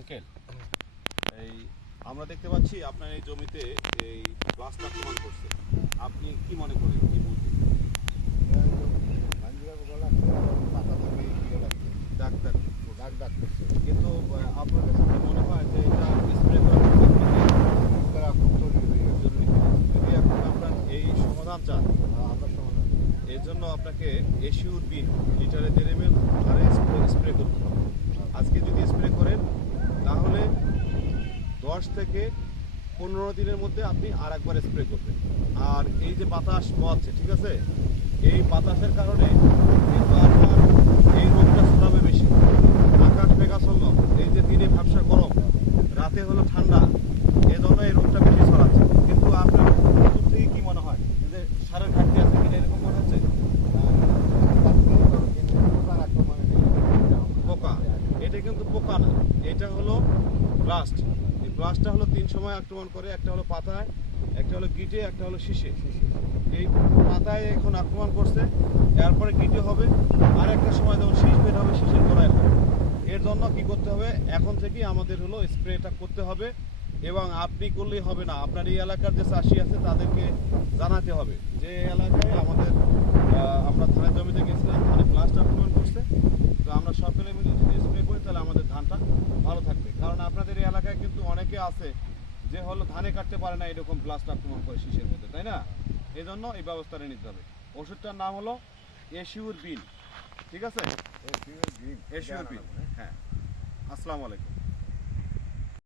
Uncle এই আমরা দেখতে পাচ্ছি আপনার এই জমিতে এই ব্লাস্ট আক্রমণ করছে। আপনি কি মনে করেন কি বলছেন ডাক্তার কিন্তু আপনার কাছে মনে হয় যে এটা স্প্রে করা জরুরি যদি আপনার এই সমাধান চান আপনার সমাধান এর জন্য আপনাকে এশিউর বিন লিটারে দেড় এম এল স্প্রে করতে হবে আজকে যদি স্প্রে করেন তাহলে দশ থেকে পনেরো দিনের মধ্যে আপনি আর একবার স্প্রে করবেন। আর এই যে বাতাস বলছে ঠিক আছে? এই বাতাসের কারণে কিন্তু আপনার এই রোগটা ছড়াবে বেশি। আকাশ মেঘাচ্ছন্ন, এই যে দিনে ব্যবসা গরম, রাতে হলো ঠান্ডা এজন্য এই রোগটা বেশি ছড়াচ্ছে। কিন্তু আপনার প্রথম থেকে কি মনে হয় যে সারের ঘাটতি আছে কিনা এরকম মনে হচ্ছে? পোকা, এটা কিন্তু পোকা না, এটা হলো ব্লাস্ট ব্লাস্টটা হলো তিন সময় আক্রমণ করে, একটা হলো পাতায়, একটা হলো গিটে, একটা হলো শীষে। এই পাতায় এখন আক্রমণ করছে, এরপরে গিটে হবে, আর একটা সময় যখন শীষ বের হবে, শীষের গোড়ায় হবে। এর জন্য কি করতে হবে? এখন থেকেই আমাদের হলো স্প্রেটা করতে হবে, এবং আপনি করলেই হবে না। আপনার এই এলাকার যে চাষি আছে, তাদেরকে জানাতে হবে যে এলাকায় আমাদের আহ, আমরা ধানের জমিতে গেছিলাম ধানে ব্লাস্ট আক্রমণ করছে তো আমরা সকলে মিলে যদি স্প্রে করি তাহলে আমাদের ধানটা ভালো থাকবে আপনাদের এই এলাকায় কিন্তু অনেকে আছে যে হলো ধানে কাটতে পারে না এরকম প্লাস্টার আক্রমণ করে শীষের মধ্যে তাই না? এই জন্য এই ব্যবস্থাটা নিতে হবে। ওষুধটার নাম হলো এশিউর বিন ঠিক আছে? এশিউর হ্যাঁ। আসসালামু আলাইকুম।